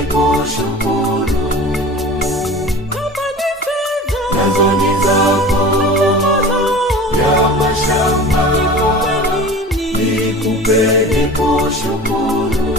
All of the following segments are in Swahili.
nikushukuru. Kama ni fedha nazo ni zako, ya mashamba nikupe nikushukuru.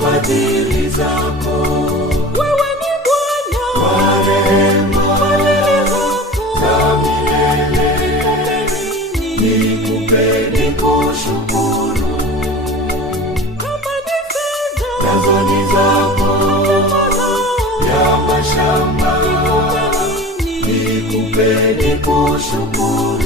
Fadhili zako, wewe ni Bwana wa rehema, za milele nikupe nikushukuru. Kama ni fedha nazo ni zako, ya mashamba nikupe nikushukuru.